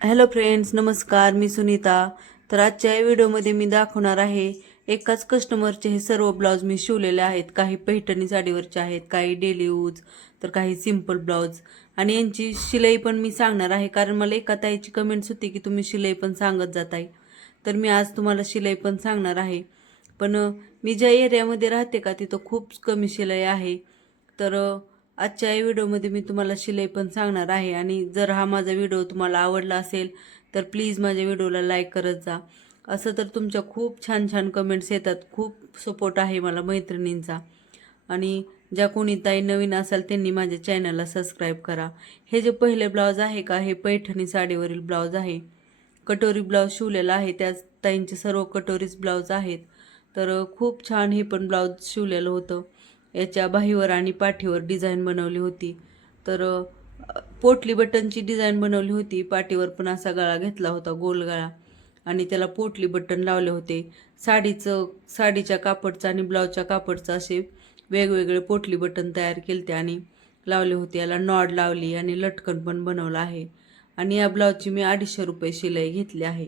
Hello friends, नमस्कार. मी सुनीता. तर आजच्या या व्हिडिओमध्ये मी दाखवणार आहे एकाच कस्टमरचे हे सर्व ब्लाऊज मी शिवलेले आहेत. काही पैठणी साडीवरचे आहेत, काही डेली यूज, तर काही सिंपल ब्लाऊज. आणि यांची शिलाई पण मी सांगणार आहे, कारण मला एका ताईची कमेंट्स होती की तुम्ही शिलाई पण सांगत जाताय. तर मी आज तुम्हाला शिलाई पण सांगणार आहे. पण मी ज्या एरियामध्ये राहते का तिथं खूप कमी शिलाई आहे. तर आजच्या या व्हिडिओमध्ये मी तुम्हाला शिलाई पण सांगणार आहे. आणि जर हा माझा व्हिडिओ तुम्हाला आवडला असेल तर प्लीज माझ्या व्हिडिओला लाईक करत जा. असं तर तुमच्या खूप छान छान कमेंट्स येतात, खूप सपोर्ट आहे मला मैत्रिणींचा. आणि ज्या कोणी ताई नवीन असाल त्यांनी माझ्या चॅनलला सबस्क्राईब करा. हे जे पहिले ब्लाऊज आहे का, हे पैठणी साडीवरील ब्लाऊज आहे. कटोरी ब्लाऊज शिवलेला आहे, त्याच ताईंचे सर्व कटोरीज ब्लाऊज आहेत. तर खूप छान हे पण ब्लाऊज शिवलेलं होतं. याच्या बाहीवर आणि पाठीवर डिझाईन बनवली होती. तर पोटली बटनची डिझाईन बनवली होती. पाठीवर पण असा गळा घेतला होता, गोल गळा, आणि त्याला पोटली बटन लावले होते. साडीच्या कापडचं आणि ब्लाऊजच्या कापडचं असे वेगवेगळे पोटली बटन तयार केलते आणि लावले होते. याला नॉड लावली आणि लटकन पण बनवलं आहे. आणि या ब्लाऊजची मी 250 रुपये शिलाई घेतली आहे.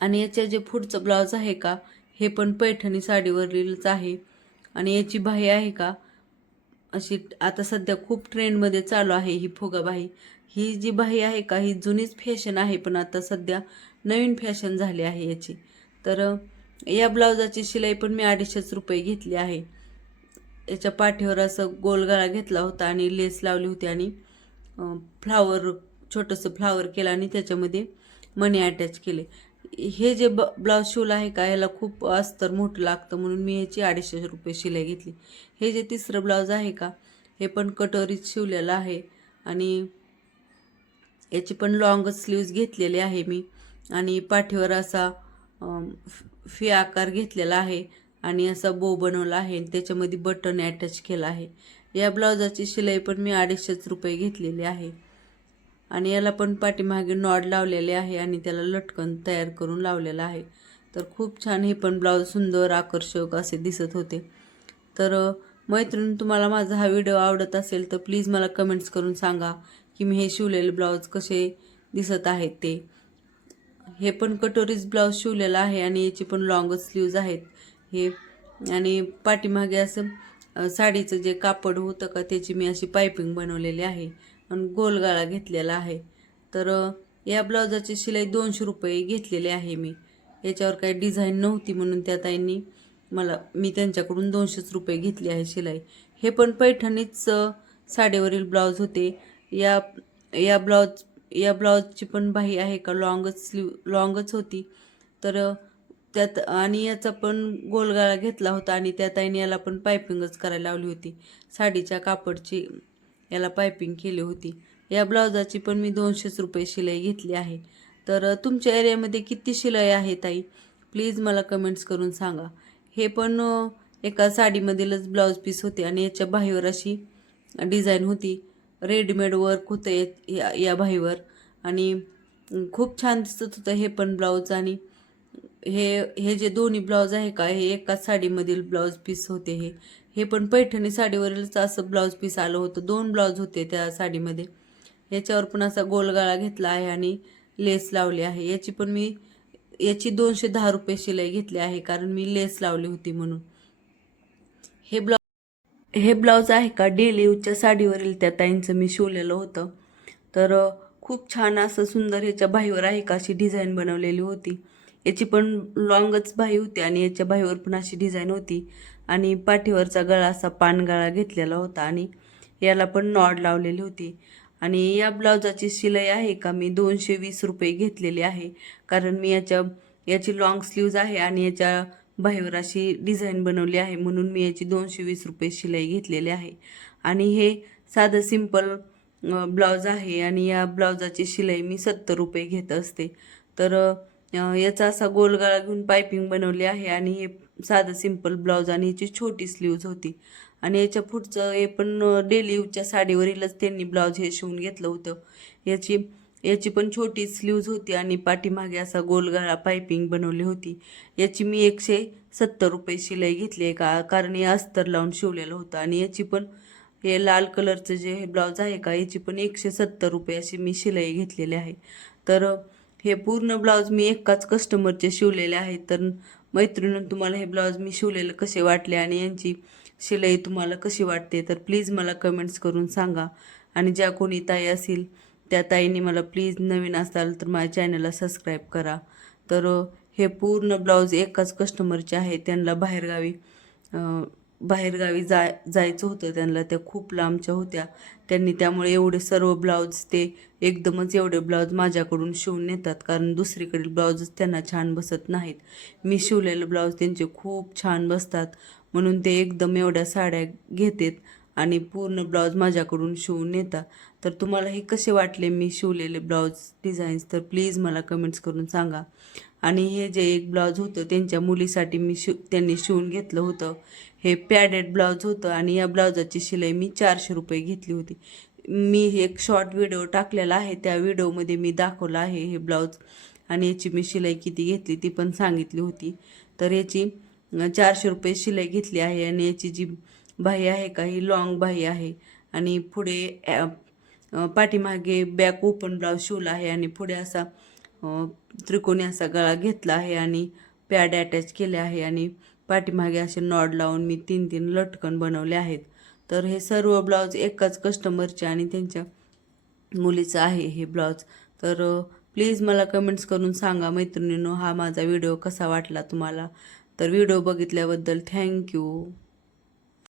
आणि याच्या जे पुढचं ब्लाऊज आहे का, हे पण पैठणी साडीवरीलच आहे. आणि याची बाही आहे का, अशी आता सध्या खूप ट्रेंडमध्ये चालू आहे ही फुगाबाही. ही जी बाही आहे का, ही जुनीच फॅशन आहे, पण आता सध्या नवीन फॅशन झाली आहे याची. तर या ब्लाऊजाची शिलाई पण मी 250 रुपये घेतली आहे. याच्या पाठीवर असं गोलगळा घेतला होता आणि लेस लावली होती आणि फ्लावर, छोटंसं फ्लावर केलं आणि त्याच्यामध्ये मणी अटॅच केले. हे जे ब्लाऊज शिवलं आहे का, ह्याला खूप अस्तर मोठं लागतं, म्हणून मी ह्याची 250 रुपये शिलाई घेतली. हे जे तिसरं ब्लाऊज आहे का, हे पण कटोरीत शिवलेलं आहे. आणि याची पण लॉंग स्लीव्ज घेतलेली आहे मी. आणि पाठीवर असा फी आकार घेतलेला आहे आणि असा बो बनवला आहे आणि त्याच्यामध्ये बटन अटॅच केला आहे. या ब्लाऊजाची शिलाई पण मी 250 रुपये घेतलेली आहे. आणि याला पण पाठीमागे नॉड लावलेले आहे आणि त्याला लटकन तयार करून लावलेलं आहे. तर खूप छान हे पण ब्लाऊज सुंदर आकर्षक असे दिसत होते. तर मैत्रिणी, तुम्हाला माझा हा व्हिडिओ आवडत असेल तर प्लीज मला कमेंट्स करून सांगा की मी हे शिवलेले ब्लाऊज कसे दिसत आहेत ते. हे पण कटोरीज ब्लाऊज शिवलेला आहे आणि याची पण लॉंग स्लीव्ज आहेत हे. आणि पाठीमागे असं साडीचं जे कापड होतं का, त्याची मी अशी पायपिंग बनवलेली आहे आणि गोलगाळा घेतलेला आहे. तर या ब्लाऊजाची शिलाई 200 रुपये घेतलेली आहे मी. याच्यावर काही डिझाईन नव्हती म्हणून त्या ताईंनी मी त्यांच्याकडून 200 रुपये घेतली आहे शिलाई. हे पण पैठणीच साडीवरील ब्लाऊज होते. या या ब्लाऊज या ब्लाऊजची पण बाही आहे का, लॉंगच होती. तर त्यात आणि याचा पण गोलगाळा घेतला होता आणि त्या ताईने याला पण पायपिंगच करायला लावली होती. साडीच्या कापडची याला पायपिंग केली होती. या ब्लाऊजाची पण मी 200 रुपये शिलाई घेतली आहे. तर तुमच्या एरियामध्ये किती शिलाई आहे ताई, प्लीज मला कमेंट्स करून सांगा. हे पण एका साडीमधीलच ब्लाऊज पीस होते आणि याच्या बाहीवर अशी डिझाईन होती. रेडीमेड वर्क होतं या बाहीवर आणि खूप छान दिसत होतं हे पण ब्लाऊज. आणि हे हे जे दोन्ही ब्लाऊज आहे का, हे एकाच साडीमधील ब्लाऊज पीस होते. हे पण पैठणी साडीवरीलच असं ब्लाऊज पीस आलं होतं. 2 ब्लाऊज होते त्या साडीमध्ये. याच्यावर पण असा गोलगाळा घेतला आहे आणि लेस लावली आहे. याची 210 रुपये शिलाई घेतली आहे, कारण मी लेस लावली होती म्हणून. हे ब्लाऊज आहे का, डेली यूजच्या साडीवरील त्या ताईंचं मी शिवलेलं होतं. तर खूप छान असं सुंदर ह्याच्या बाहीवर आहे का अशी डिझाईन बनवलेली होती. याची पण लॉंगच बाही होती आणि याच्या बाहीवर पण अशी डिझाईन होती. आणि पाठीवरचा गळा असा पानगळा घेतलेला होता आणि याला पण नॉड लावलेली होती. आणि या ब्लाऊजाची शिलाई आहे का, मी 220 रुपये घेतलेली आहे, कारण मी याची लॉंग स्लीव्ज आहे आणि याच्या बाहीवर अशी डिझाईन बनवली आहे, म्हणून मी याची 220 रुपये शिलाई घेतलेली आहे. आणि हे साधं सिंपल ब्लाऊज आहे आणि या ब्लाऊजाची शिलाई मी 70 रुपये घेत असते. तर याचा असा गोलगळा घेऊन पायपिंग बनवली आहे आणि हे साधं सिंपल ब्लाऊज आणि याची छोटी स्लीव्ज होती. आणि याच्या पुढचं हे पण डेली यूजच्या साडीवरीलच त्यांनी ब्लाऊज हे शिवून घेतलं होतं. याची याची पण छोटी स्लीव्ज होती आणि पाठीमागे असा गोलगळा पायपिंग बनवली होती. याची मी 170 रुपये शिलाई घेतली आहे का, कारण हे अस्तर लावून शिवलेलं होतं. आणि हे लाल कलरचं जे हे ब्लाऊज आहे का, याची पण 170 रुपये अशी मी शिलाई घेतलेली आहे. तर हे पूर्ण ब्लाऊज मी एकाच कस्टमरचे शिवलेले आहेत. तर मैत्रिणींनो, तुम्हाला हे ब्लाऊज मी शिवलेलं कसे वाटले आणि यांची शिलाई तुम्हाला कशी वाटते, तर प्लीज मला कमेंट्स करून सांगा. आणि ज्या कोणी ताई असतील त्या ताईंनी मला प्लीज, नवीन असाल तर माझ्या चॅनलला सबस्क्राईब करा. तर हे पूर्ण ब्लाऊज एकाच कस्टमरचे आहे. त्यांना बाहेरगावी जायचं होतं. त्यांना त्या खूप लांबच्या होत्या. त्यांनी त्यामुळे एवढे सर्व ब्लाऊज ते एकदमच एवढे ब्लाऊज माझ्याकडून शिवून नेतात, कारण दुसरीकडील ब्लाऊजच त्यांना छान बसत नाहीत. मी शिवलेले ब्लाऊज त्यांचे खूप छान बसतात, म्हणून ते एकदम एवढ्या साड्या घेतात आणि पूर्ण ब्लाऊज माझ्याकडून शिवून नेतात. तर तुम्हाला हे कसे वाटले मी शिवलेले ब्लाऊज डिझाईन्स, तर प्लीज मला कमेंट्स करून सांगा. आणि हे जे एक ब्लाऊज होतं त्यांच्या मुलीसाठी त्यांनी शिवून घेतलं होतं. हे पॅडेड ब्लाऊज होतं आणि या ब्लाऊजाची शिलाई मी 400 रुपये घेतली होती. मी एक शॉर्ट व्हिडिओ टाकलेला आहे, त्या व्हिडिओमध्ये मी दाखवलं आहे हे ब्लाऊज आणि याची मी शिलाई किती घेतली ती पण सांगितली होती. तर याची 400 रुपये शिलाई घेतली आहे. आणि याची जी बाही आहे का, ही लॉंग बाही आहे आणि पुढे पाठीमागे बॅक ओपन ब्लाऊज शिवला आहे आणि पुढे असा त्रिकोणी असा गळा घेतला आहे आणि पॅड अटॅच केले आहे आणि पाठीमागे असे नॉड लावून मी 3-3 लटकन बनवले आहेत. तर हे सर्व ब्लाऊज एकाच कस्टमरचे आणि त्यांच्या मुलीचं आहे हे ब्लाऊज. तर प्लीज मला कमेंट्स करून सांगा मैत्रिणींनो, हा माझा व्हिडिओ कसा वाटला तुम्हाला. तर व्हिडिओ बघितल्याबद्दल थँक्यू.